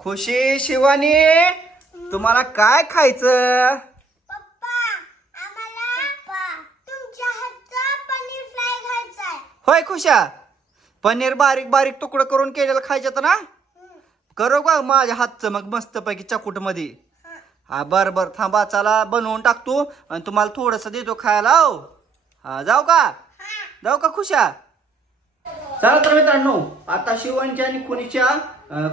खुशी शिवानी तुम्हाला काय खायचं? पप्पा आम्हाला पप्पा तुमच्या हातचा पनीर फ्राय खायचा आहे. होय खुशा पनीर बारीक बारीक तुकडं करून केलेलं खायचं ना? करू का माझ्या हातचं मग मस्त पैकी चकुटमध्ये हा बर बर थांबा चला बनवून टाकतो आणि तुम्हाला थोडस देतो खायला हो. हा जाऊ का? जाऊ का खुशा? चला तर मित्रांनो आता शिवांच्या आणि खुनीच्या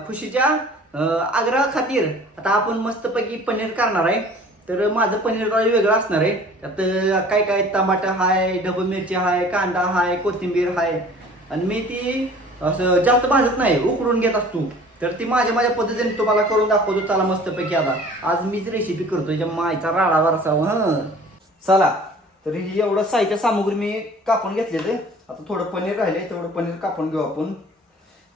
खुशीच्या आग्रहा खातीर. आता आपण मस्तपैकी पनीर करणार आहे. तर माझं पनीर वेगळं असणार आहे. त्यात काय काय टमाटर हाय डबल मिरची हाय कांदा हाय कोथिंबीर हाय. आणि मी ती असं जास्त भाजत नाही उकडून घेत असतो. तर ती माझ्या माझ्या पद्धतीने तुम्हाला करून दाखवतो. चला मस्तपैकी आता. आज मीच रेसिपी करतो ज्या मायचा राडा वरसा हं. चला. तर ही एवढं साहित्य सामग्री मी कापून घेतलेलं आता थोडं पनीर राहिले तेवढं पनीर कापून घेऊ आपण.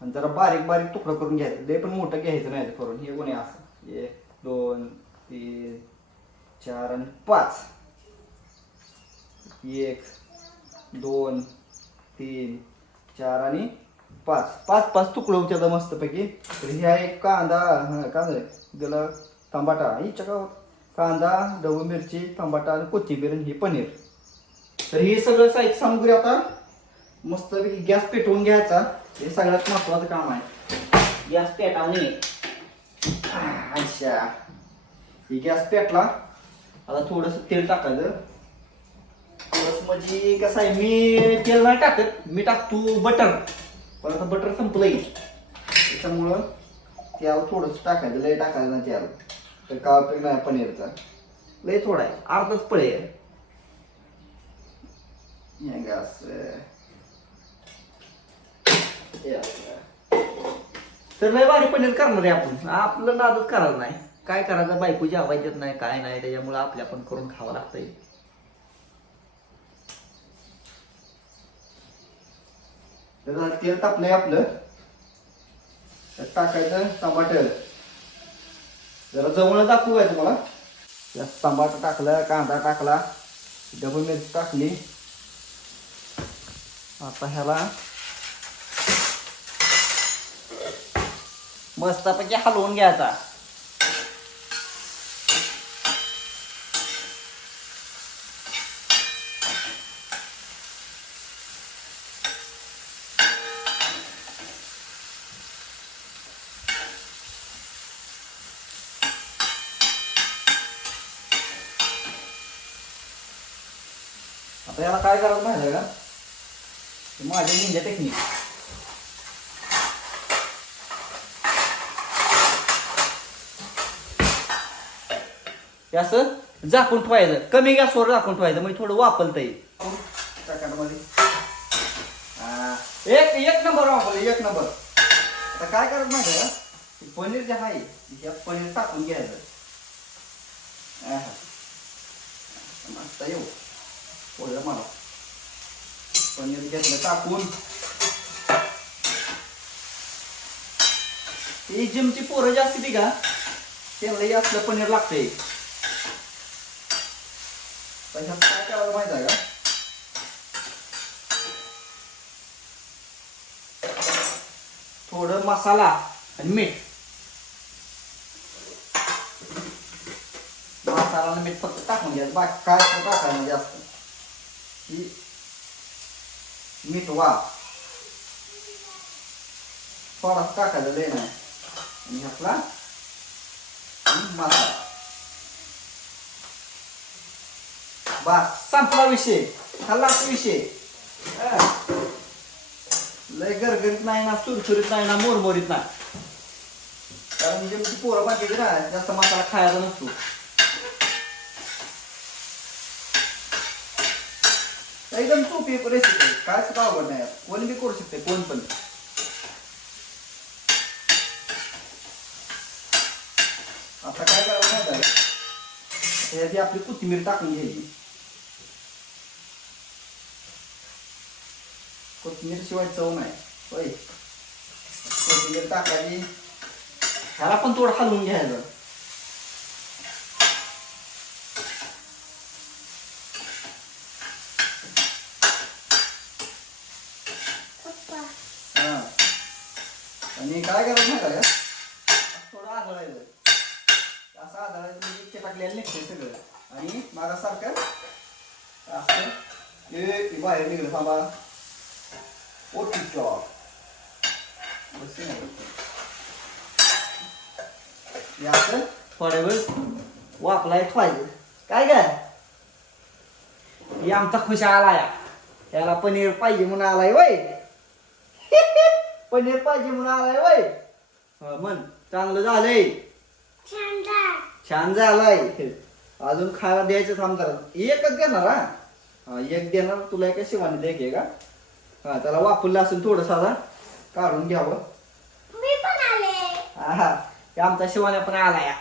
आणि जरा बारीक बारीक तुकडं करून घ्यायचं. ते पण मोठं घ्यायचं नाही करून. हे कोणी असं? एक दोन तीन चार आणि पाच. एक दोन तीन चार आणि पाच. पाच पाच तुकडं होत्या आता मस्तपैकी. तर ह्या एक कांदा हा कांदा गेला तांबाटा. हिच्या गावात कांदा डवू मिरची तांबाटा आणि कोथिंबीर आणि हे पनीर. तर हे सगळं साहित्य सामग्री आता मस्तपैकी गॅस पेटवून घ्यायचा. हे सगळ्यात महत्वाचं काम आहे. गॅस पेटावणे अच्छा ही गॅस पेटला. आता थोडस तेल टाकायचं. थोडस म्हणजे कसं आहे मी तेल नाही टाकत मी टाकतो बटर. पण आता बटर संपलंय. त्याच्यामुळं त्यावर थोडंसं टाकायचं लय टाकायचं नाही त्यावर. तर का उपयोग नाही पनीरचा. लय थोडा आहे अर्धच पळे आहे. गॅस तर लय भारी पनीर करणार आहे आपण. आपलं नादच करायला नाही. काय करायचं? बायको आवाज देत नाही काय नाही. त्याच्यामुळे आपल्या पण करून खावं लागतंय. तेल तापलंय आपलं टाकायचं टमाटर. जरा जवळ दाखवू काय तुम्हाला. त्यात टमाटर टाकलं कांदा टाकला डबल मिरची टाकली. आता ह्याला मस्तपैकी हलवून घ्यायचा. आता याला काय करायचं माहिती आहे का? हे माझ्या निंजा टेक्निक हे असं झाकून ठेवायचं. कमी गॅसवर झाकून ठेवायचं. म्हणजे थोडं वापरता येईल. एक एक नंबर वापरलं. एक नंबर. आता काय करायचं माहिती आहे का? हे पनीर जे आहे हे पनीर टाकून घ्यायचं. मस्त येऊ. पोळलं मला. पनीर घेतलं टाकून. ही जिमची पोरं जास्त ती का? त्यांनाही असलं पनीर लागतंय. पण ह्यात काय करायला माहीत आहे का थोडं मसाला आणि मीठ मसाला आणि मीठ फक्त टाकून घ्यायचं बाकी काय टाकायला म्हणजे जास्त मीठ वा थोडा टाकायचं लय नाही आणि ह्यातला मसाला बस संपला विषय. खाल्लाच विषय. लय गरगरीत नाही ना सुरसुरीत नाही ना मोरमोरीत नाही. कारण म्हणजे पोरं बाकीची ना जास्त मसाला खायचा नसतो. एकदम सोपी रेसिपी काय सुद्धा आवड नाही. कोणी बी करू शकते कोण पण. आता काय करावं नाही झालं का? आपली कोथिंबीर टाकून घ्यायची. कोथिंबीर शिवाय चव नाही. होय. कोथिंबीर टाकायची. ह्याला पण थोडं हलवून घ्यायचं. हा. आणि काय करायचं माहिती आहे का? थोडं टाकलेलं निघते सगळं. आणि मागासारखं असं हे बाहेर निघलं थांबा. ओटी चॉप बस नाही. हे असं थोड्या वेळ वापलाय ठेवायचं काय काय हे आमचा खुश आलाय त्याला पनीर पाहिजे म्हणून आलाय वय पनीर पाहिजे म्हणून आलाय वय हा, म्हण चांगलं झालंय. छान झालं. छान झालाय. अजून खायला द्यायचं थांब जरा. एकच देणार हा? हा एक देणार. तुला एका शिवाने आहे का हा त्याला वापरलं असेल थोडं साधा काढून घ्यावं. मी पण आले. हा हे आमचा शिवाने पण आलाय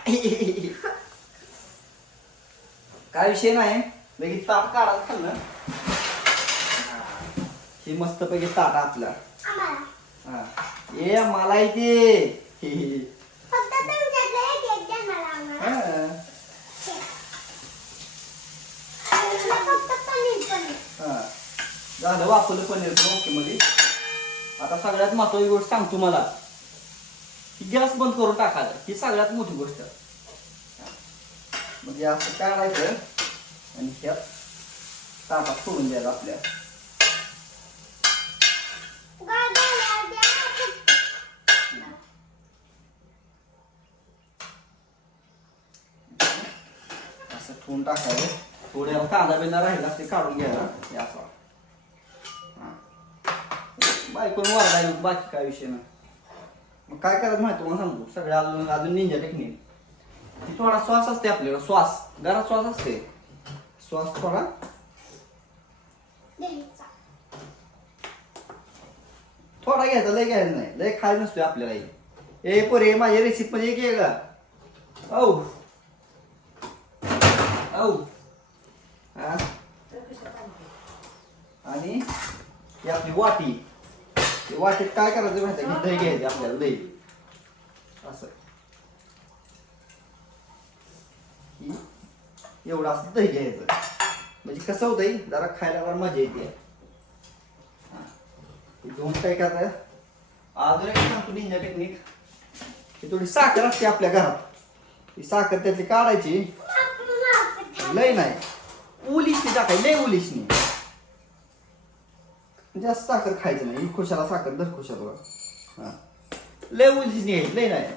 काय विषय नाही लगेच ताट काढा खाल्लं. हा. मस्त पैकी ताट आपला. हा. ये मला इथे फक्त तुमच्यातलं एक एक देणार आम्हाला हा तुला फक्त पनीर पनीर हा. झालं वापरलं पनीर ओके मध्ये. आता सगळ्यात महत्वाची गोष्ट सांगतो मला की गॅस बंद करून टाकायचं. ही सगळ्यात मोठी गोष्ट. म्हणजे असं काढायचं आणि ह्या ताटात सोडून द्यायला आपल्या. असं ठेवून टाकायचं. थोड्या कांदा बिंदा राहिला ते काढून घ्यायला. हे असं. बायकोन वाढाय बाकी काय विषय नाही. मग काय करायचं माहिती तुम्हाला सांगतो. सगळ्या अजून अजून निंजा टेक्निक ती थोडा श्वास असते आपल्याला श्वास. घरात श्वास असते. श्वास थोडा. थोडा घ्यायचा लय घ्यायचा नाही. लय खायला नसतोय आपल्याला हे. ए पोरे माझ्या रेसिपी मध्ये एक आहे का? औ. औ. हा. आणि आपली वाटी. ही वाटीत काय करायचं माहिती आहे की? दही घ्यायचं आपल्याला दही. असं. ही एवढं असं दही घ्यायचं. म्हणजे कसं होतंय जरा खायला मजा येते. घेऊन काय करायचं अजून एक सांगतो निंजा टेक्निक ही थोडी साखर असते आपल्या घरात. ही साखर त्यातली काढायची. लय नाही. उलिशनी टाकाय लय उलिशनी म्हणजे जास्त साखर खायचं नाही. ही खुशाला साखर दर खुशाला हां. लय उलजीच नाही लय नाही.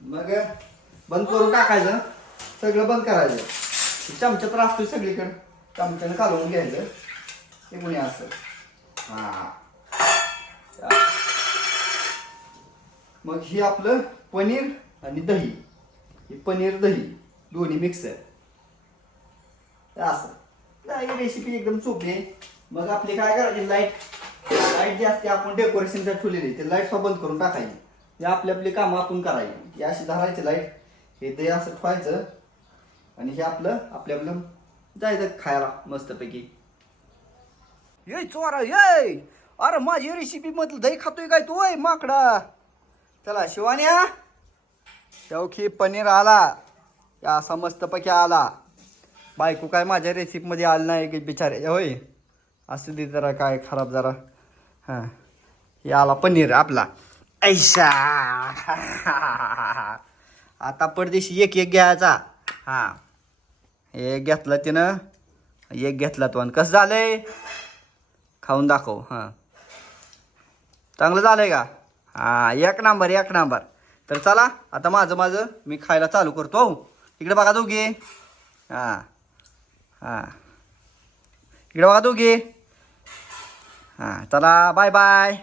मग बंद करून टाकायचं. सगळं बंद करायचं. चमचा तर असतोय सगळीकडे. चमच्यानं कालवून घ्यायचं. ते कोणी असं. हा. मग ही आपलं पनीर आणि दही. ही पनीर दही. दोन्ही मिक्स आहे. असं. ही रेसिपी एकदम सोपी आहे. मग आपली काय करायची लाइट लाइट जी असते आपण डेकोरेशनच्या ठेवलेली ते लाइट बंद करून टाकायची. हे आपली आपली कामं आपण करायची. अशी धरायची लाइट हे दही असं ठेवायचं. आणि हे आपलं आपल्या आपलं जायचं खायला मस्तपैकी. ये चोरा ये अरे माझी रेसिपी मधलं दही खातोय काय तू? माकडा! चला शिवान्या शेवखी पनीर आला. या असा मस्तपैकी आला. बायको काय माझ्या रेसिपीमध्ये आलं नाही की बिचारे. होय असू दे जरा काय खराब जरा. हां. हे आला पनीर आपला. ऐशा. आता परदेशी एक एक घ्यायचा. हां. एक घेतला तिनं एक घेतला तो. आणि कसं झालंय? खाऊन दाखव. हां. चांगलं झालंय का? हां एक नंबर एक नंबर तर चला आता माझं माझं मी खायला चालू करतो. इकडे बघा दोघे. हां. हां. इकडं बघा दोघे हां चला बाय बाय